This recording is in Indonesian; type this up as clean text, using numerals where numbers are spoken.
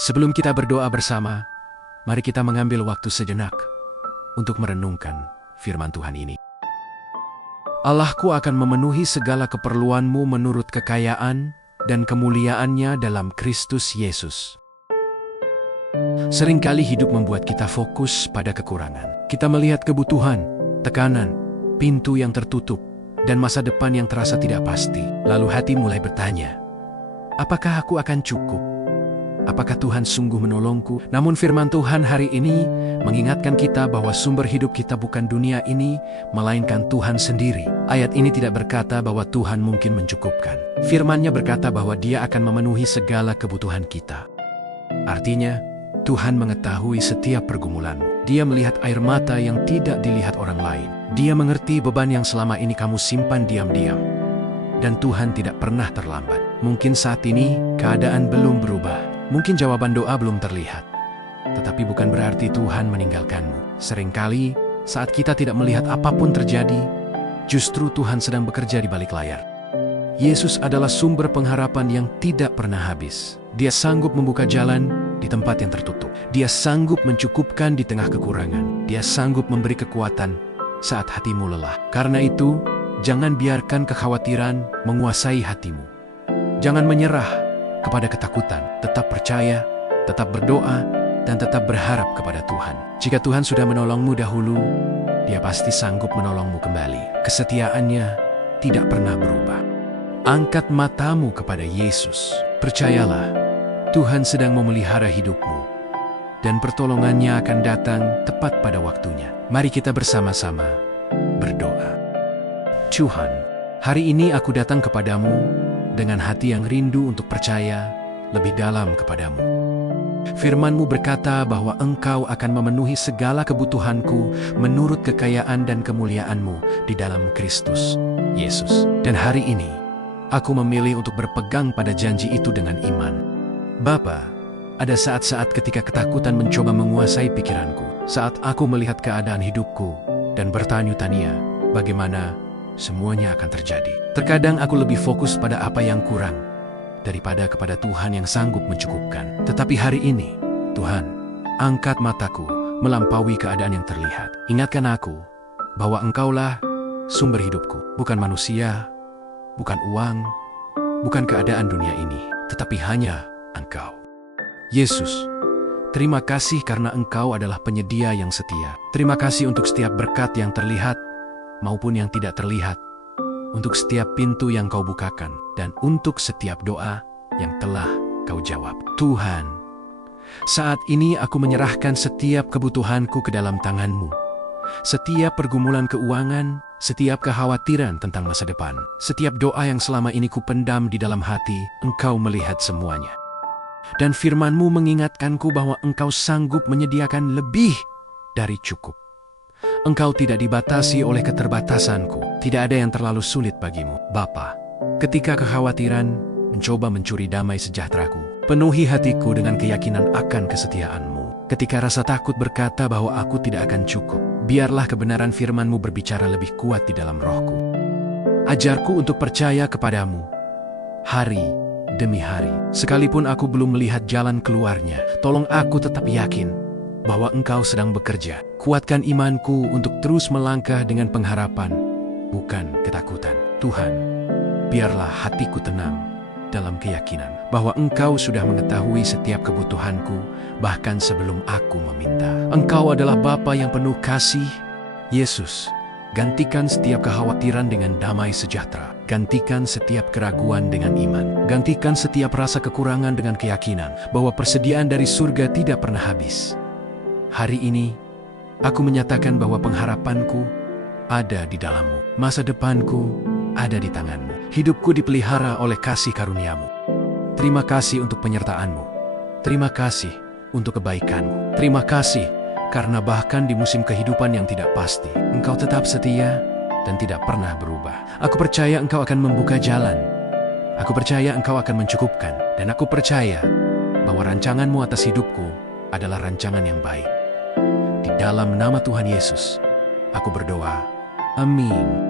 Sebelum kita berdoa bersama, mari kita mengambil waktu sejenak untuk merenungkan firman Tuhan ini. Allahku akan memenuhi segala keperluanmu menurut kekayaan dan kemuliaannya dalam Kristus Yesus. Seringkali hidup membuat kita fokus pada kekurangan. Kita melihat kebutuhan, tekanan, pintu yang tertutup, dan masa depan yang terasa tidak pasti. Lalu hati mulai bertanya, apakah aku akan cukup? Apakah Tuhan sungguh menolongku? Namun firman Tuhan hari ini mengingatkan kita bahwa sumber hidup kita bukan dunia ini, melainkan Tuhan sendiri. Ayat ini tidak berkata bahwa Tuhan mungkin mencukupkan. Firman-Nya berkata bahwa Dia akan memenuhi segala kebutuhan kita. Artinya, Tuhan mengetahui setiap pergumulanmu. Dia melihat air mata yang tidak dilihat orang lain. Dia mengerti beban yang selama ini kamu simpan diam-diam. Dan Tuhan tidak pernah terlambat. Mungkin saat ini keadaan belum berubah. Mungkin jawaban doa belum terlihat. Tetapi bukan berarti Tuhan meninggalkanmu. Seringkali saat kita tidak melihat apapun terjadi, justru Tuhan sedang bekerja di balik layar. Yesus adalah sumber pengharapan yang tidak pernah habis. Dia sanggup membuka jalan di tempat yang tertutup. Dia sanggup mencukupkan di tengah kekurangan. Dia sanggup memberi kekuatan saat hatimu lelah. Karena itu, jangan biarkan kekhawatiran menguasai hatimu. Jangan menyerah kepada ketakutan. Tetap percaya, tetap berdoa, dan tetap berharap kepada Tuhan. Jika Tuhan sudah menolongmu dahulu, Dia pasti sanggup menolongmu kembali. Kesetiaannya tidak pernah berubah. Angkat matamu kepada Yesus. Percayalah, Tuhan sedang memelihara hidupmu, dan pertolongannya akan datang tepat pada waktunya. Mari kita bersama-sama berdoa. Tuhan, hari ini aku datang kepadamu dengan hati yang rindu untuk percaya lebih dalam kepadamu. Firman-Mu berkata bahwa Engkau akan memenuhi segala kebutuhanku menurut kekayaan dan kemuliaan-Mu di dalam Kristus Yesus. Dan hari ini, aku memilih untuk berpegang pada janji itu dengan iman. Bapa, ada saat-saat ketika ketakutan mencoba menguasai pikiranku. Saat aku melihat keadaan hidupku dan bertanya-tanya bagaimana semuanya akan terjadi. Terkadang aku lebih fokus pada apa yang kurang daripada kepada Tuhan yang sanggup mencukupkan. Tetapi hari ini, Tuhan, angkat mataku melampaui keadaan yang terlihat. Ingatkan aku bahwa Engkaulah sumber hidupku, bukan manusia, bukan uang, bukan keadaan dunia ini, tetapi hanya Engkau. Yesus, terima kasih karena Engkau adalah penyedia yang setia. Terima kasih untuk setiap berkat yang terlihat maupun yang tidak terlihat, untuk setiap pintu yang Kau bukakan, dan untuk setiap doa yang telah Kau jawab. Tuhan, saat ini aku menyerahkan setiap kebutuhanku ke dalam tangan-Mu. Setiap pergumulan keuangan, setiap kekhawatiran tentang masa depan, setiap doa yang selama ini kupendam di dalam hati, Engkau melihat semuanya. Dan firman-Mu mengingatkanku bahwa Engkau sanggup menyediakan lebih dari cukup. Engkau tidak dibatasi oleh keterbatasanku. Tidak ada yang terlalu sulit bagimu, Bapa. Ketika kekhawatiran mencoba mencuri damai sejahteraku, penuhi hatiku dengan keyakinan akan kesetiaan-Mu. Ketika rasa takut berkata bahwa aku tidak akan cukup, biarlah kebenaran firman-Mu berbicara lebih kuat di dalam rohku. Ajarku untuk percaya kepadamu hari demi hari. Sekalipun aku belum melihat jalan keluarnya, tolong aku tetap yakin bahwa Engkau sedang bekerja. Kuatkan imanku untuk terus melangkah dengan pengharapan, bukan ketakutan. Tuhan, biarlah hatiku tenang dalam keyakinan bahwa Engkau sudah mengetahui setiap kebutuhanku, bahkan sebelum aku meminta. Engkau adalah Bapa yang penuh kasih. Yesus, gantikan setiap kekhawatiran dengan damai sejahtera. Gantikan setiap keraguan dengan iman. Gantikan setiap rasa kekurangan dengan keyakinan bahwa persediaan dari surga tidak pernah habis. Hari ini, aku menyatakan bahwa pengharapanku ada di dalam-Mu. Masa depanku ada di tangan-Mu. Hidupku dipelihara oleh kasih karunia-Mu. Terima kasih untuk penyertaan-Mu. Terima kasih untuk kebaikan-Mu. Terima kasih karena bahkan di musim kehidupan yang tidak pasti, Engkau tetap setia dan tidak pernah berubah. Aku percaya Engkau akan membuka jalan. Aku percaya Engkau akan mencukupkan. Dan aku percaya bahwa rancangan-Mu atas hidupku adalah rancangan yang baik. Di dalam nama Tuhan Yesus, aku berdoa. Amin.